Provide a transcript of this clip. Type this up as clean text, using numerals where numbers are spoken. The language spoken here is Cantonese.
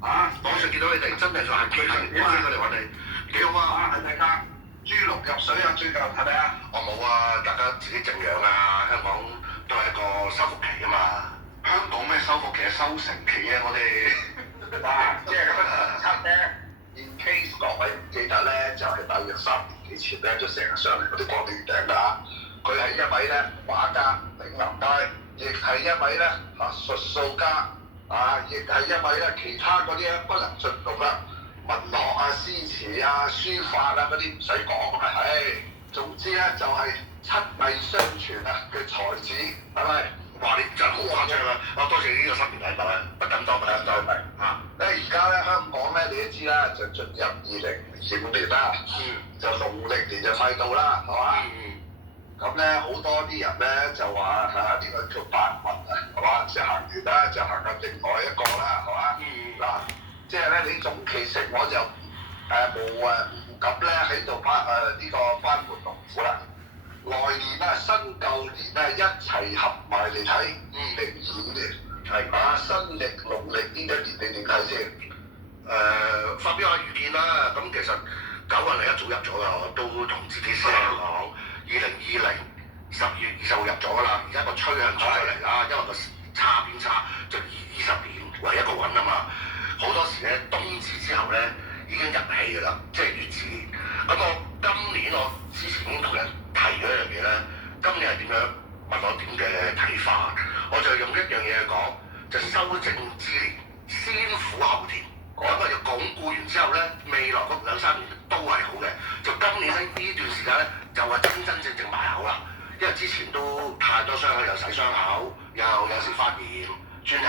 網上見到你哋真係做行機行，我知佢哋揾你幾好啊！大家豬籠入水啊，最近係咪啊？我冇啊，大家自己靜養啊。香港都係一個收復期啊嘛。香港咩收復期啊？收成期啊！我哋即係咁樣測咧。In case 各位唔記得咧，就係大約3年幾前咧，都成日上嚟嗰啲光年頂㗎。佢係一位咧畫家，嶺南街，亦係一位咧術數家。亦係因為咧，其他嗰啲咧不能盡錄啦，文學啊、詩詞啊、書法啊嗰啲唔使講啊，總之咧就係七藝相傳啊嘅才子，係咪？哇！你真係好誇張啊！多謝呢個新年禮物啊，不敢當，不敢當而家咧香港咧，你都知啦，就進入2025年啦，就農曆年就快到啦，係嘛？咁咧好多啲人咧就話呢個叫八運啊，係嘛？即係行完啦，就行緊另外一個啦，係嘛？嗱，即係咧你總其食我就唔敢咧喺度呢個班門弄斧啦。來年啊，新舊年啊一齊合埋嚟睇，2025年係新歷農曆呢一年你點睇先？發表下意見啦。咁其實九運係一早入咗啦，我都同自己先講。2020 10月20號入咗啦，而家個趨向出咗嚟啦，因為個差邊差就20年為一個運啊嘛。好多時咧冬至之後咧已經入氣㗎啦，即係月至年。咁我今年我之前已經同人提咗一樣嘢咧，今年係點樣問我點嘅睇法，我就用一樣嘢去講，就修正之年，先苦後甜。咁就鞏固完之後咧，未來嗰2-3年都係好嘅。就今年喺呢段時間咧，就係真正埋口啦。因為之前都太多傷口，又洗傷口，又有時發炎，轉頭。